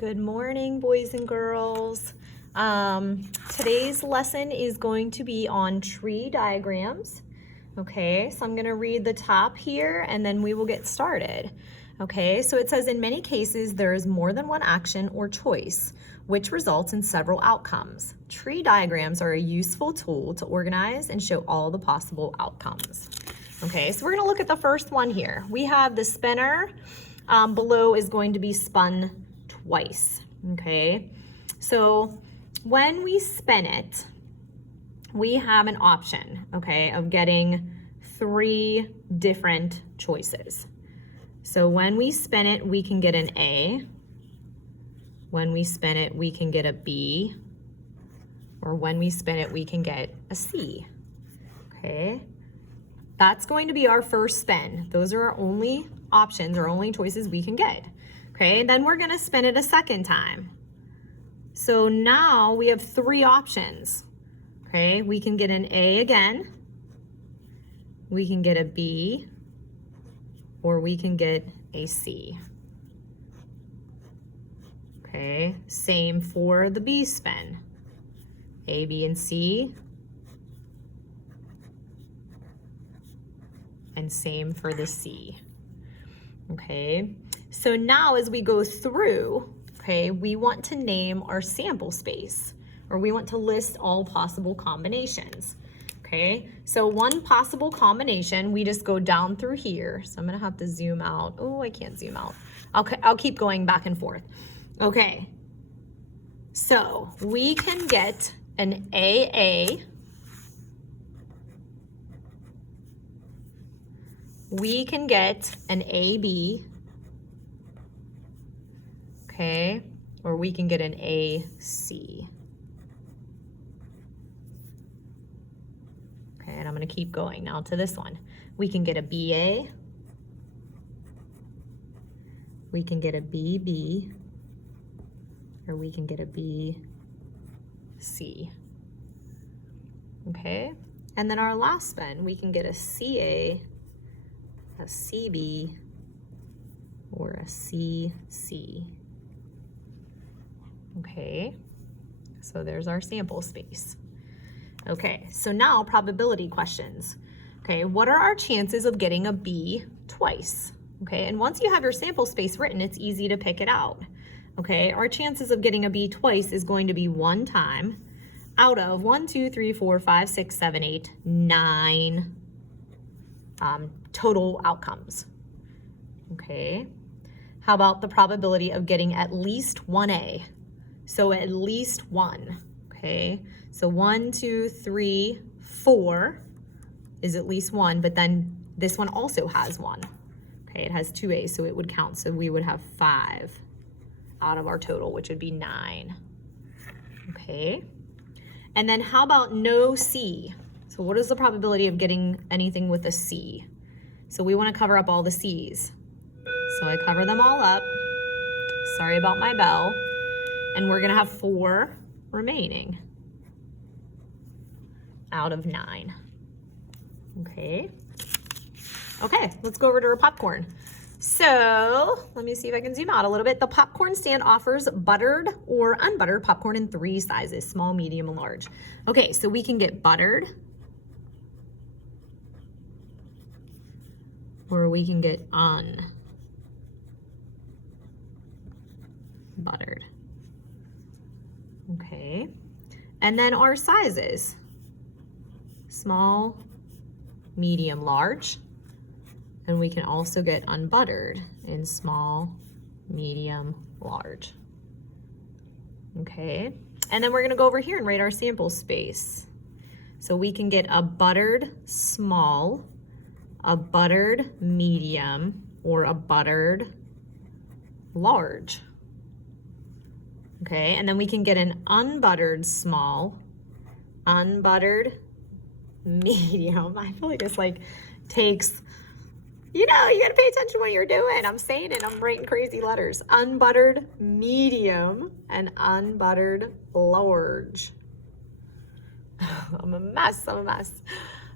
Good morning, boys and girls. Today's lesson is going to be on tree diagrams. Okay, so I'm going to read the top here and then we will get started. Okay, so it says in many cases there is more than one action or choice, which results in several outcomes. Tree diagrams are a useful tool to organize and show all the possible outcomes. Okay, so we're going to look at the first one here. We have the spinner. Below is going to be spun twice. Okay, so when we spin it, we have an option, okay, of getting 3 different choices. So when we spin it, we can get an A. When we spin it, we can get a B. Or when we spin it, we can get a C. Okay, that's going to be our first spin. Those are our only options or only choices we can get. Okay, then we're gonna spin it a second time. So now we have 3 options. Okay, we can get an A again, we can get a B, or we can get a C. Okay, same for the B spin. A, B, and C. And same for the C. Okay, so now as we go through, okay, we want to name our sample space, or we want to list all possible combinations. Okay, so one possible combination, we just go down through here. So I'm gonna have to zoom out. Oh, I can't zoom out. I'll keep going back and forth. Okay, so we can get an AA. We can get an AB, okay, or we can get an AC. Okay, and I'm gonna keep going now to this one. We can get a BA, we can get a BB, or we can get a BC. Okay, and then our last spin, we can get a CA, a CB, or a CC. Okay, so there's our sample space. Okay, so now probability questions. Okay, what are our chances of getting a B twice? Okay, and once you have your sample space written, it's easy to pick it out. Okay, our chances of getting a B twice is going to be 1 time out of 1, 2, 3, 4, 5, 6, 7, 8, 9 total outcomes. Okay, how about the probability of getting at least 1A? So at least 1, okay? So 1, 2, 3, 4 is at least 1, but then this one also has 1. Okay, it has 2 A's, so it would count. So we would have 5 out of our total, which would be 9. Okay, and then how about no C? So what is the probability of getting anything with a C? So we want to cover up all the C's. So I cover them all up. Sorry about my bell. And we're gonna have 4 remaining out of 9. Okay. Okay, let's go over to our popcorn. So let me see if I can zoom out a little bit. The popcorn stand offers buttered or unbuttered popcorn in 3 sizes, small, medium, and large. Okay, so we can get buttered, or we can get unbuttered. Okay, and then our sizes, small, medium, large, and we can also get unbuttered in small, medium, large. Okay, and then we're gonna go over here and rate our sample space. So we can get a buttered small, a buttered medium, or a buttered large. Okay, and then we can get an unbuttered small, unbuttered medium. I feel like this like takes, you know, you gotta pay attention to what you're doing. I'm saying it, I'm writing crazy letters. Unbuttered medium and unbuttered large. I'm a mess.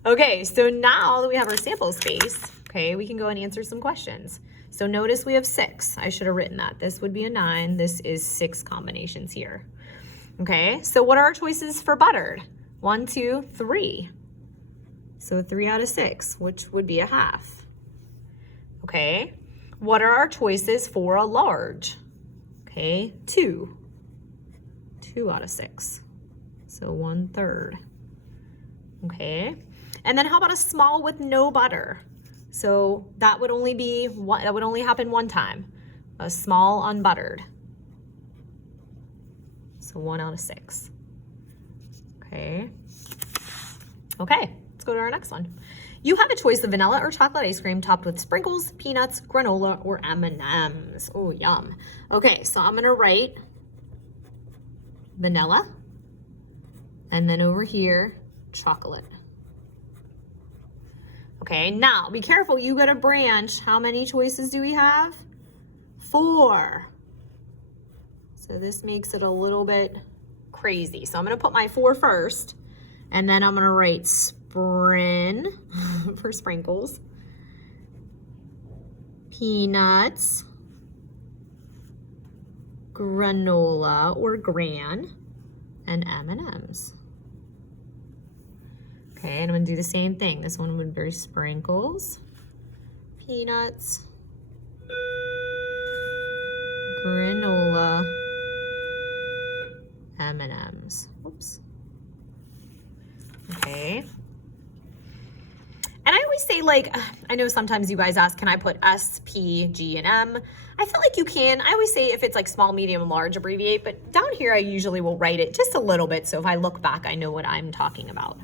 Okay, so now that we have our sample space, okay, we can go and answer some questions. So notice we have 6. I should have written that. This would be a 9. This is 6 combinations here. Okay, so what are our choices for buttered? 1, 2, 3. So 3 out of 6, which would be a half. Okay, what are our choices for a large? Okay, 2. 2 out of 6. So 1/3. Okay, and then how about a small with no butter? So that would only be one, that would only happen one time. A small unbuttered. So 1 out of 6. Okay. Okay, let's go to our next one. You have a choice of vanilla or chocolate ice cream topped with sprinkles, peanuts, granola, or M&Ms. Oh, yum. Okay, so I'm gonna write vanilla, and then over here, chocolate. Okay, now be careful, you got a branch. How many choices do we have? 4. So this makes it a little bit crazy. So I'm gonna put my 4 first, and then I'm gonna write sprin for sprinkles, peanuts, granola or gran, and M&Ms. Okay, and I'm gonna do the same thing. This one would be sprinkles, peanuts, granola, M&Ms. Oops. Okay. And I always say, like, I know sometimes you guys ask, can I put S, P, G, and M? I feel like you can. I always say if it's like small, medium, and large, abbreviate, but down here I usually will write it just a little bit, so if I look back, I know what I'm talking about.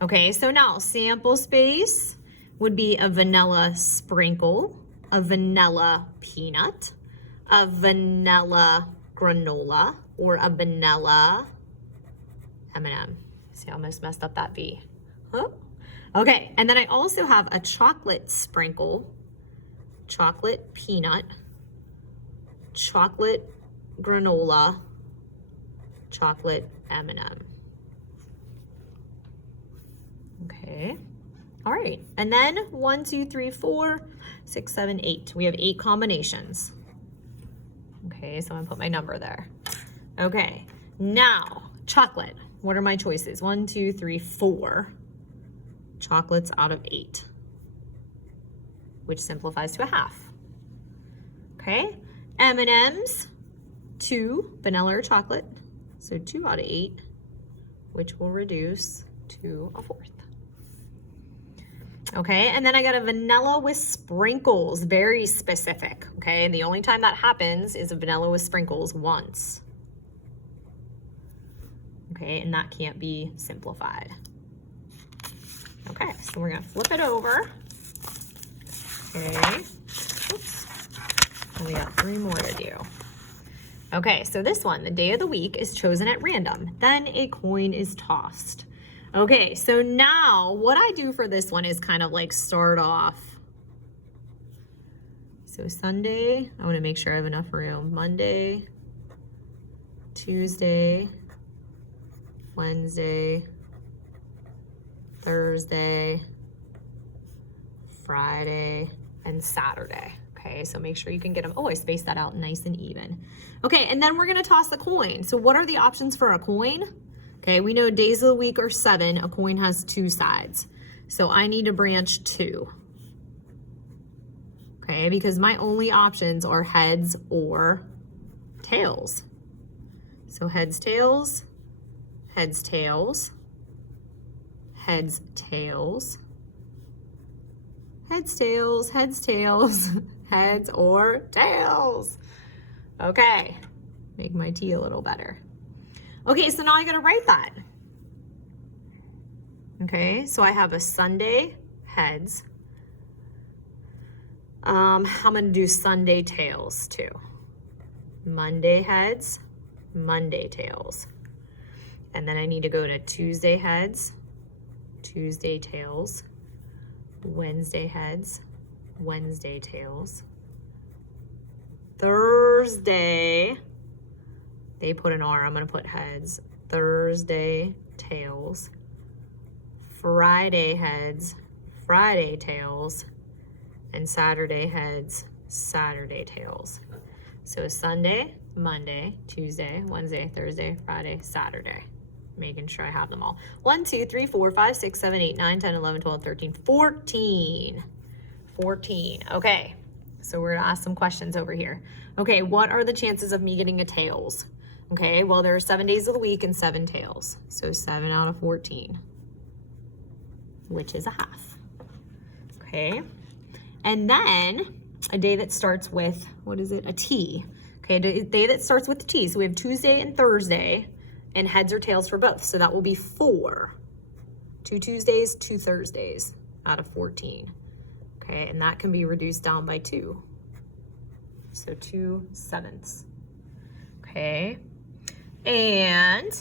Okay, so now sample space would be a vanilla sprinkle, a vanilla peanut, a vanilla granola, or a vanilla M&M. See, I almost messed up that V. Huh? Okay, and then I also have a chocolate sprinkle, chocolate peanut, chocolate granola, chocolate M&M. Okay, all right, and then 1, 2, 3, 4, 6, 7, 8. We have 8 combinations. Okay, so I'm gonna put my number there. Okay, now chocolate. What are my choices? 1, 2, 3, 4 chocolates out of 8, which simplifies to a half. Okay, M&Ms, 2 vanilla or chocolate, so 2 out of 8, which will reduce to a 4th. Okay, and then I got a vanilla with sprinkles, very specific, okay? And the only time that happens is a vanilla with sprinkles once. Okay, and that can't be simplified. Okay, so we're gonna flip it over. Okay, oops. And we got 3 more to do. Okay, so this one, the day of the week is chosen at random. Then a coin is tossed. Okay, so now what I do for this one is kind of like start off. So Sunday, I want to make sure I have enough room. Monday, Tuesday, Wednesday, Thursday, Friday, and Saturday. Okay, so make sure you can get them. Oh, I spaced that out nice and even. Okay, and then we're gonna toss the coin. So what are the options for a coin? Okay, we know days of the week are 7. A coin has 2 sides. So I need to branch 2. Okay, because my only options are heads or tails. So heads, tails, heads, tails, heads, tails, heads, tails, heads, tails, heads or tails. Okay, make my tea a little better. Okay, so now I gotta write that. Okay, so I have a Sunday heads. I'm gonna do Sunday tails too. Monday heads, Monday tails. And then I need to go to Tuesday heads, Tuesday tails, Wednesday heads, Wednesday tails. Thursday, they put an R, I'm gonna put heads. Thursday tails. Friday heads, Friday tails, and Saturday heads, Saturday tails. So Sunday, Monday, Tuesday, Wednesday, Thursday, Friday, Saturday. Making sure I have them all. 1, 2, 3, 4, 5, 6, 7, 8, 9, 10, 11, 12, 13, 14. 14. Okay, so we're gonna ask some questions over here. Okay, what are the chances of me getting a tails? Okay, well, there are 7 days of the week and 7 tails. So 7 out of 14, which is a half. Okay, and then a day that starts with, what is it, a T. Okay, a day that starts with a T. So we have Tuesday and Thursday, and heads or tails for both. So that will be 4. 2 Tuesdays, 2 Thursdays out of 14. Okay, and that can be reduced down by 2. So 2/7. Okay, and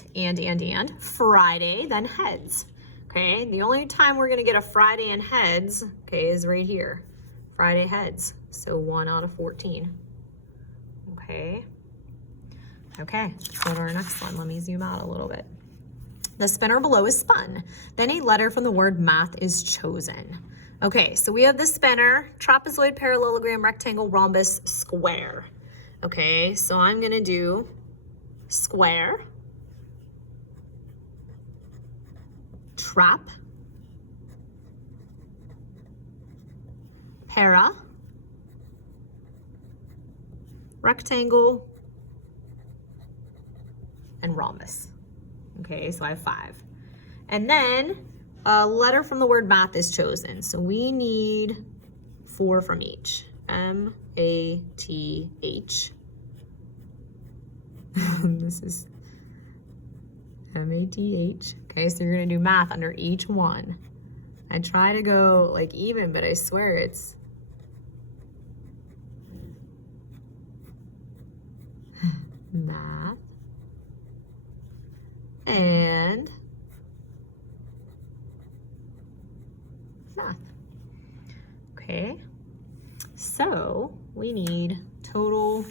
Friday, then heads. Okay, the only time we're gonna get a Friday and heads, okay, is right here. Friday heads, so 1 out of 14. Okay. Okay, let's go to our next one. Let me zoom out a little bit. The spinner below is spun. Then a letter from the word math is chosen. Okay, so we have the spinner, trapezoid, parallelogram, rectangle, rhombus, square. Okay, so I'm gonna do square, trap, para, rectangle, and rhombus. Okay, so I have 5. And then a letter from the word math is chosen. So we need 4 from each. M-A-T-H. This is M-A-T-H. Okay, so you're gonna do math under each one. I try to go like even, but I swear it's math and math. Okay, so we need total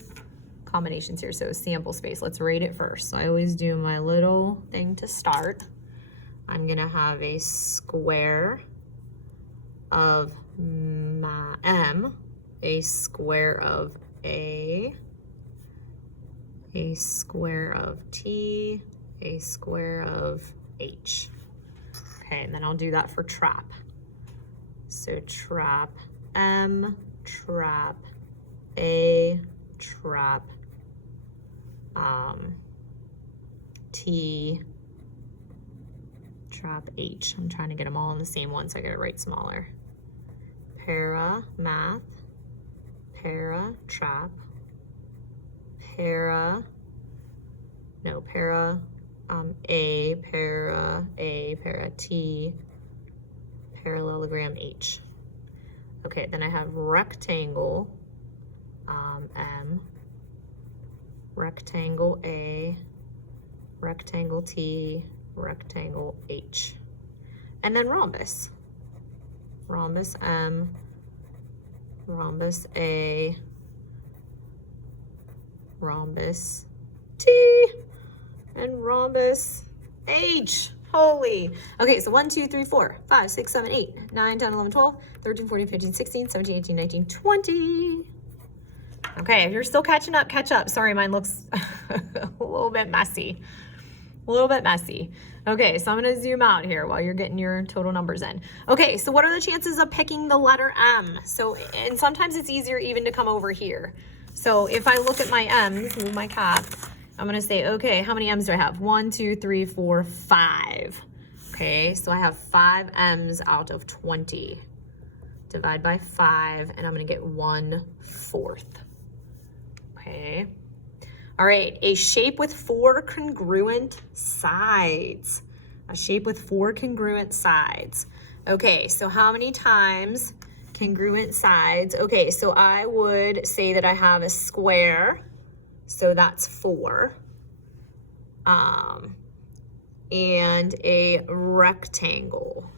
combinations here. So sample space, let's rate it first. So I always do my little thing to start. I'm gonna have a square of M, a square of A square of T, a square of H. Okay, and then I'll do that for trap. So trap M, trap A, trap T, trap H. I'm trying to get them all in the same one, so I gotta write smaller. Para, math, para, trap, para, A, para T, parallelogram H. Okay, then I have rectangle, M, rectangle A, rectangle T, rectangle H. And then rhombus. Rhombus M, rhombus A, rhombus T, and rhombus H. Holy. Okay, so 1, 2, 3, 4, 5, 6, 7, 8, 9, 10, 11, 12, 13, 14, 15, 16, 17, 18, 19, 20. Okay, if you're still catching up, catch up. Sorry, mine looks a little bit messy. A little bit messy. Okay, so I'm gonna zoom out here while you're getting your total numbers in. Okay, so what are the chances of picking the letter M? So, and sometimes it's easier even to come over here. So if I look at my M's, move my cap, I'm gonna say, okay, how many M's do I have? 1, 2, 3, 4, 5. Okay, so I have 5 M's out of 20. Divide by 5, and I'm gonna get 1/4. Okay. All right, a shape with 4 congruent sides. A shape with 4 congruent sides. Okay, so how many times congruent sides? Okay, so I would say that I have a square, so that's 4. And a rectangle.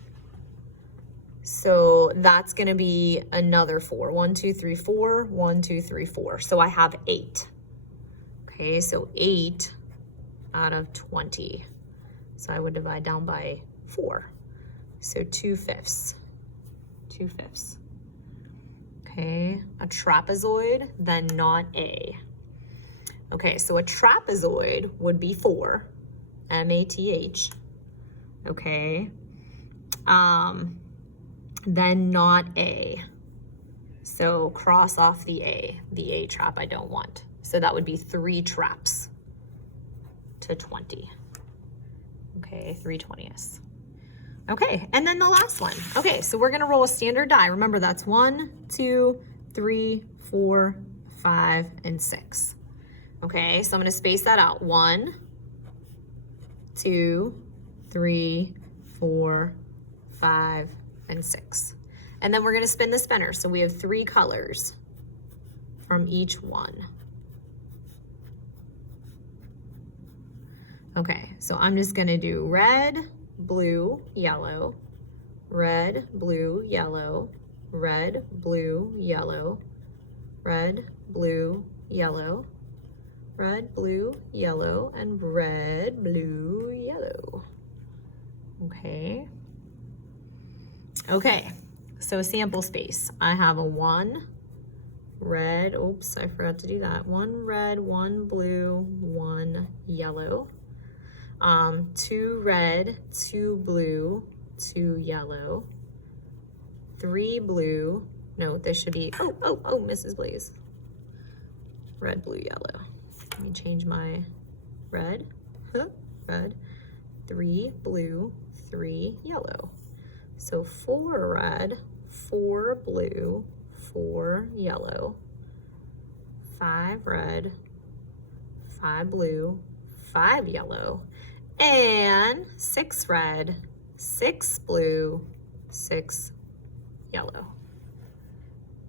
So that's gonna be another 4. 1, 2, 3, 4, 1, 2, 3, 4. So I have 8. Okay, so 8 out of 20. So I would divide down by 4. So 2/5. 2/5. Okay, a trapezoid, then not A. Okay, so a trapezoid would be 4, M-A-T-H. Okay, then not A. So cross off the A trap I don't want. So that would be 3 traps to 20. Okay, 3/20ths. Okay, and then the last one. Okay, so we're gonna roll a standard die. Remember, that's 1, 2, 3, 4, 5, and 6. Okay, so I'm gonna space that out. 1, 2, 3, 4, 5, and 6. And then we're gonna spin the spinner. So we have 3 colors from each one. Okay, so I'm just gonna do red, blue, yellow, red, blue, yellow, red, blue, yellow, red, blue, yellow, red, blue, yellow, and red, blue, yellow. Okay. Okay, so sample space. I have a 1 red, oops, I forgot to do that. 1 red, 1 blue, 1 yellow. 2 red, 2 blue, 2 yellow, 3 blue. No, this should be, oh, Mrs. Blaze. Red, blue, yellow. Let me change my red, red, 3 blue, 3 yellow. So 4 red, 4 blue, 4 yellow, 5 red, 5 blue, 5 yellow, and 6 red, 6 blue, 6 yellow.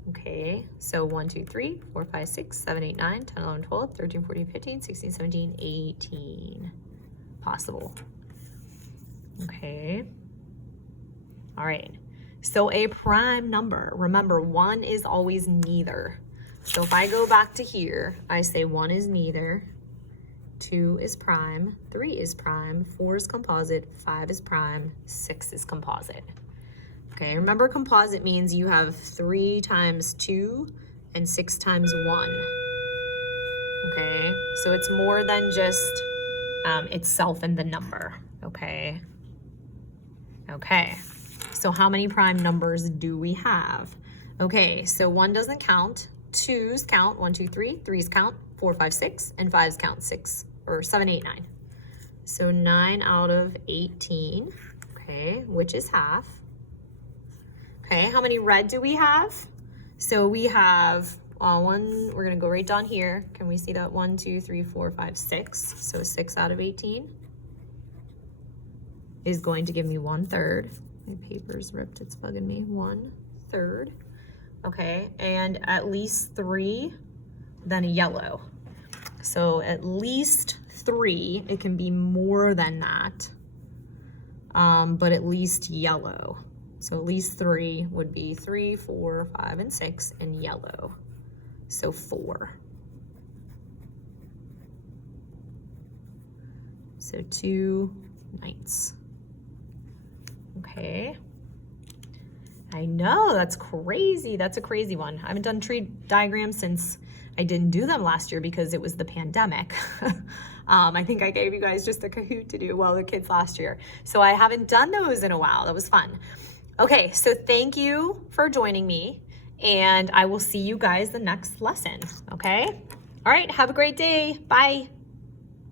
Okay, so 1, 2, 3, 4, 5, 6, 7, 8, 9, 10, 11, 12, 13, 14, 15, 16, 17, 18 possible. Okay. All right, so a prime number, remember 1 is always neither. So if I go back to here, I say 1 is neither, 2 is prime, 3 is prime, 4 is composite, 5 is prime, 6 is composite. Okay, remember composite means you have 3 times 2 and 6 times 1. Okay, so it's more than just itself and the number, okay? Okay, so how many prime numbers do we have? Okay, so 1 doesn't count, 2's count, 1, 2, 3, 3's count, 4, 5, 6, and 5's count 6, or 7, 8, 9. So 9 out of 18, okay, which is half. Okay, how many red do we have? So we have 1, we're gonna go right down here. Can we see that? 1, 2, 3, 4, 5, 6. So 6 out of 18 is going to give me 1/3. My paper's ripped, it's bugging me. 1/3. Okay, and at least 3, then a yellow. So at least 3, it can be more than that, but at least yellow. So at least 3 would be 3, 4, 5, and 6 in yellow. So 4. So 2 knights. Okay. I know, that's crazy. That's a crazy one. I haven't done tree diagrams since I didn't do them last year because it was the pandemic. I think I gave you guys just a Kahoot to do, well, the kids last year. So I haven't done those in a while. That was fun. Okay, so thank you for joining me, and I will see you guys the next lesson, okay? All right, have a great day. Bye.